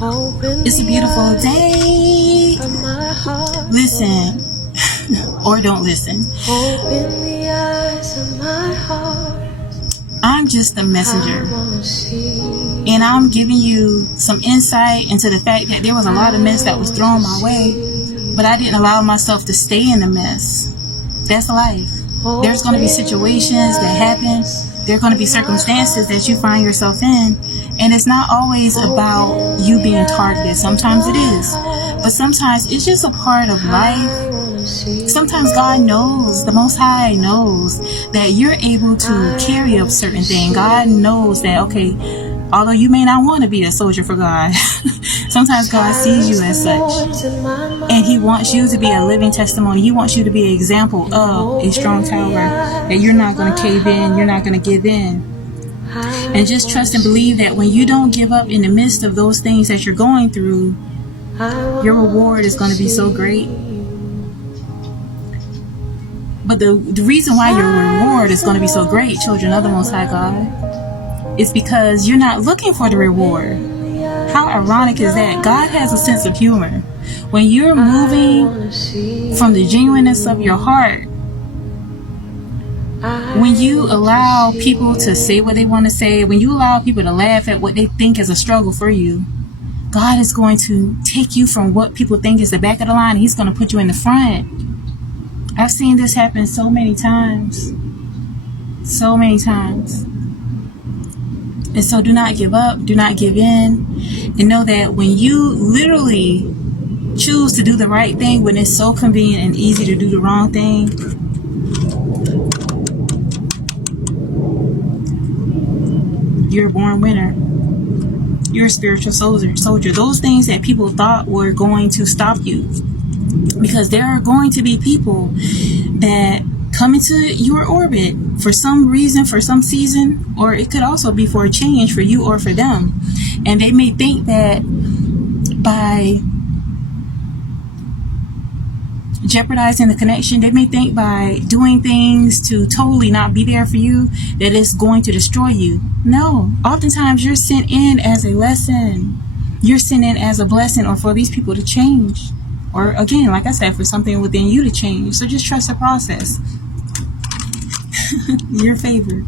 It's a beautiful day. Listen or don't listen. I'm just a messenger, and I'm giving you some insight into the fact that there was a lot of mess that was thrown my way, but I didn't allow myself to stay in the mess. That's life. There's going to be situations that happen. There are going to be circumstances that you find yourself in, and it's not always about you being targeted. Sometimes it is, but sometimes it's just a part of life. Sometimes God knows, the Most High knows that you're able to carry up certain things. God knows that, okay, although you may not want to be a soldier for God, sometimes God sees you as such, and He wants you to be a living testimony. He wants you to be an example of a strong tower, that you're not going to cave in, you're not going to give in. And just trust and believe that when you don't give up in the midst of those things that you're going through, your reward is going to be so great. But the reason why your reward is going to be so great, children of the Most High God, is because you're not looking for the reward. How ironic is that? God has a sense of humor. When you're moving from the genuineness of your heart, when you allow people to say what they want to say, when you allow people to laugh at what they think is a struggle for you, God is going to take you from what people think is the back of the line, and He's going to put you in the front. I've seen this happen so many times. So many times. And so do not give up. Do not give in. And know that when you literally choose to do the right thing, when it's so convenient and easy to do the wrong thing, you're a born winner. You're a spiritual soldier. Those things that people thought were going to stop you, because there are going to be people that come into your orbit for some reason, for some season, or it could also be for a change for you or for them. And they may think that by jeopardizing the connection, they may think by doing things to totally not be there for you, that it's going to destroy you. No, oftentimes you're sent in as a lesson. You're sent in as a blessing, or for these people to change. Or again, like I said, for something within you to change. So just trust the process. You're favored.